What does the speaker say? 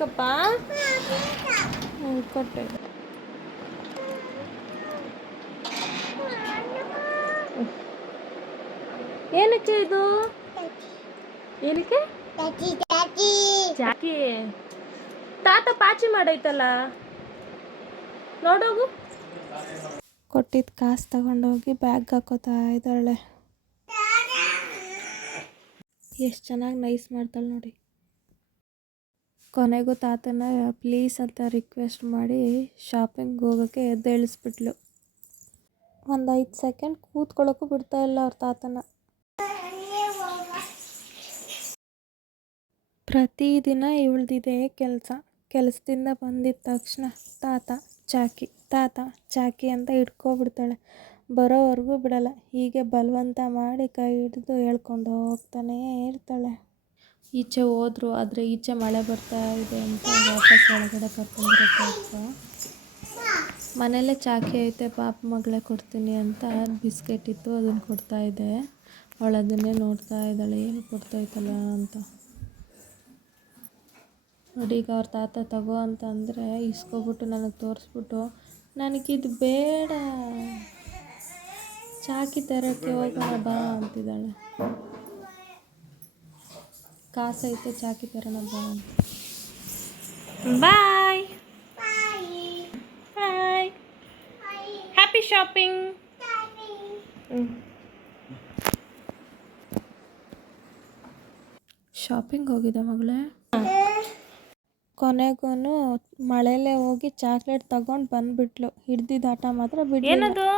ಬೇಕಪ್ಪ? ಕೊಟ್ಟೆ. ಏನಕ್ಕೆ ಇದು? ಏನಕ್ಕೆ? ಜಾಕಿ ತಾತ ಪಾಚಿ ಮಾಡೈತಲ್ಲ, ನೋಡೋಗು. ಕೊಟ್ಟಿದ್ದ ಕಾಸು ತಗೊಂಡೋಗಿ ಬ್ಯಾಗ್ ಹಾಕೋತಾ ಇದ್ದಾಳೆ. ಎಷ್ಟು ಚೆನ್ನಾಗಿ ನೈಸ್ ಮಾಡ್ತಾಳೆ ನೋಡಿ. ಕೊನೆಗೂ ತಾತನ ಪ್ಲೀಸ್ ಅಂತ ರಿಕ್ವೆಸ್ಟ್ ಮಾಡಿ ಶಾಪಿಂಗ್ ಹೋಗೋಕ್ಕೆ ಎದ್ದೇಳಿಸ್ಬಿಟ್ಲು. ಒಂದು 5 ಸೆಕೆಂಡ್ ಕೂತ್ಕೊಳ್ಳೋಕ್ಕೂ ಬಿಡ್ತಾ ಇಲ್ಲ ಅವ್ರ ತಾತನ. ಪ್ರತಿದಿನ ಇವಳ್ದಿದೆ ಕೆಲಸದಿಂದ ಬಂದಿದ್ದ ತಕ್ಷಣ ತಾತ ಚಾಕಿ ಅಂತ ಇಟ್ಕೊಬಿಡ್ತಾಳೆ. ಬರೋವರೆಗೂ ಬಿಡಲ್ಲ. ಹೀಗೆ ಬಲವಂತ ಮಾಡಿ ಕೈ ಹಿಡಿದು ಹೇಳ್ಕೊಂಡು ಹೋಗ್ತಾನೇ ಇರ್ತಾಳೆ. ಈಚೆ ಹೋದ್ರು, ಆದರೆ ಈಚೆ ಮಳೆ ಬರ್ತಾ ಇದೆ ಅಂತ ವಾಪಸ್ ಒಳಗಡೆ ಕರ್ಕೊಂಡ್ಬರುತ್ತೆ ಅಪ್ಪ. ಮನೇಲೇ ಚಾಕಿ ಐತೆ, ಪಾಪ ಮಗಳೇ ಕೊಡ್ತೀನಿ ಅಂತ ಬಿಸ್ಕೆಟ್ ಇತ್ತು, ಅದನ್ನು ಕೊಡ್ತಾಯಿದ್ದೆ. ಅವಳು ಅದನ್ನೇ ನೋಡ್ತಾ ಇದ್ದಾಳೆ, ಏನು ಕೊಡ್ತಾಯ್ತಲ್ಲ ಅಂತ. ನೋಡಿ, ಈಗ ಅವ್ರ ತಾತ ತಗೋ ಅಂತ ಅಂದರೆ ಇಸ್ಕೊಬಿಟ್ಟು ನನಗೆ ತೋರಿಸ್ಬಿಟ್ಟು, ನನಗಿದು ಬೇಡ, ಚಾಕಿ ತರೋಕ್ಕೆ ಹೋಗೋಣ ಬಾ ಅಂತಿದ್ದಾಳೆ. ಕಾಸೈತೆ, ಚಾಕಿ ತರೋಣ ಬಾ ಅಂತ. ಬಾಯ್ ಬಾಯ್, ಹ್ಯಾಪಿ ಶಾಪಿಂಗ್. ಶಾಪಿಂಗ್ ಹೋಗಿದೆ ಮಗಳೇ. ಕೊನೆಗೂ ಮಳೆಯಲ್ಲೇ ಹೋಗಿ ಚಾಕ್ಲೇಟ್ ತಗೊಂಡು ಬಂದುಬಿಟ್ಲು. ಹಿಡ್ದಿದ್ದ ಆಟ ಮಾತ್ರ ಬಿಡಲಿಲ್ಲ.